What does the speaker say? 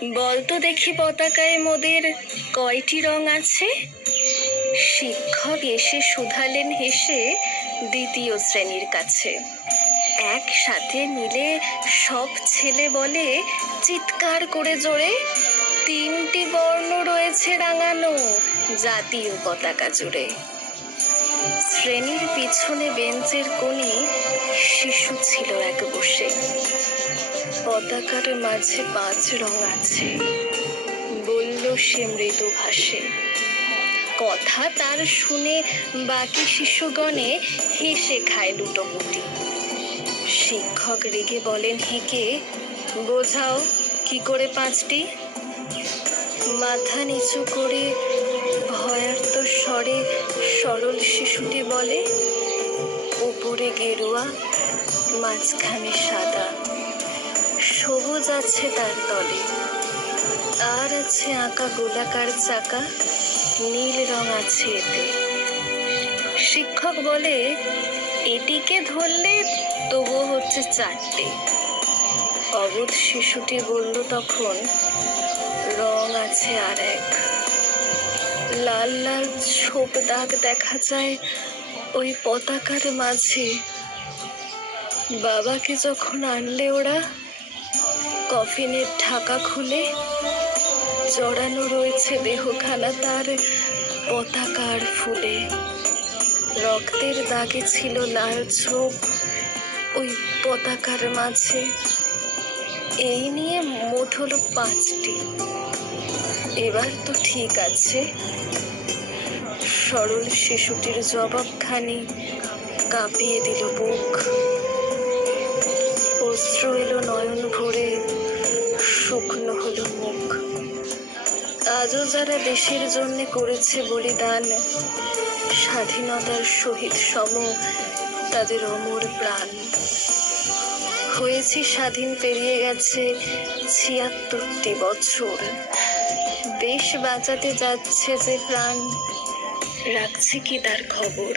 বলতো দেখি পতাকায় মোদের কয়টি রং আছে? শিক্ষক এসে শুধালেন হেসে দ্বিতীয় শ্রেণীর কাছে। একসাথে মিলে সব ছেলে বলে চিৎকার করে জোরে, 3টি বর্ণ রয়েছে রাঙানো জাতীয় পতাকা জুড়ে। শ্রেণীর পিছনে বেঞ্চের কোণে শিশু ছিল এক বসে। পতাকার মাঝে 5 রং আছে, বলল সে মৃদু ভাষে। কথা তার শুনে বাকি শিশুগণে হেসে খায় লুটোপুটি। শিক্ষক রেগে বলেন হেঁকে, বোঝাও কি করে 5টি? মাথা নিচু করে ভয়ার্ত স্বরে সরল শিশুটি বলে, উপরে গেরুয়া, মাঝখানে সাদা, সবুজ আছে তার তলে, আর আছে আঁকা গোলাকার চাকা, নীল রং আছে এতে। শিক্ষক বলে, এটিকে ধরলে তবুও হচ্ছে 4টে। অবোধ শিশুটি বলল তখন, রং আছে আর এক। লাল লাল ছোপ দাগ দেখা যায় ওই পতাকার মাঝে। বাবাকে যখন আনলে ওরা, কফিনের ঢাকা খুলে জড়ানো রয়েছে দেহখানা তার পতাকার ফুলে। রক্তের দাগে ছিল লাল ছোপ ওই পতাকার মাঝে। এই নিয়ে মোট হলো 5টি। এবার তো ঠিক আছে। সরল শিশুটির জবাবখানি কাঁপিয়ে দিল বুক। অশ্রু এলো নয়ন ভরে, শুকনো হলো মুখ। আজও যারা দেশের জন্য করেছে বলিদান, স্বাধীনতার শহীদ সম তাদের অমর প্রাণ। হয়েছি স্বাধীন, পেরিয়ে গেছে 76টি বছর। দেশ বাঁচাতে যাচ্ছে যে প্রাণ, রাখছে কি তার খবর?